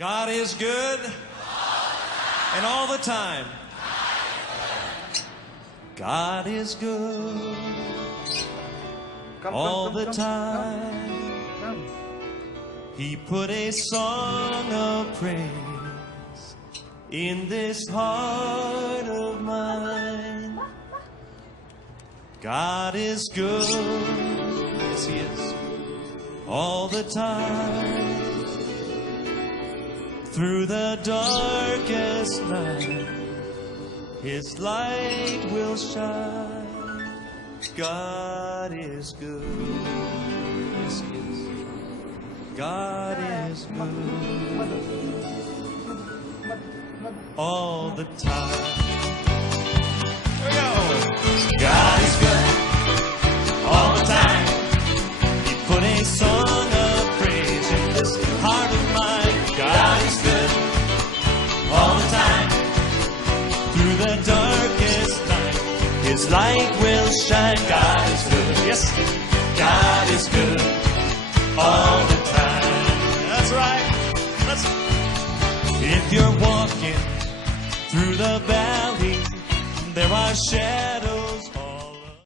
God is good, and all the time. God is good, all the time. He put a song of praise in this heart of mine. God is good, yes He is, all the time. Through the darkest night, His light will shine. God is good, yes He is. God is good, all the time. Here we go. God is good, all the time. He put a song of praise in this heart of mine. God is good, all the time. Through the darkest night, His light will shine. God is good, yes, God is good, all the time. That's right. If you're walking through the valley, there are shadows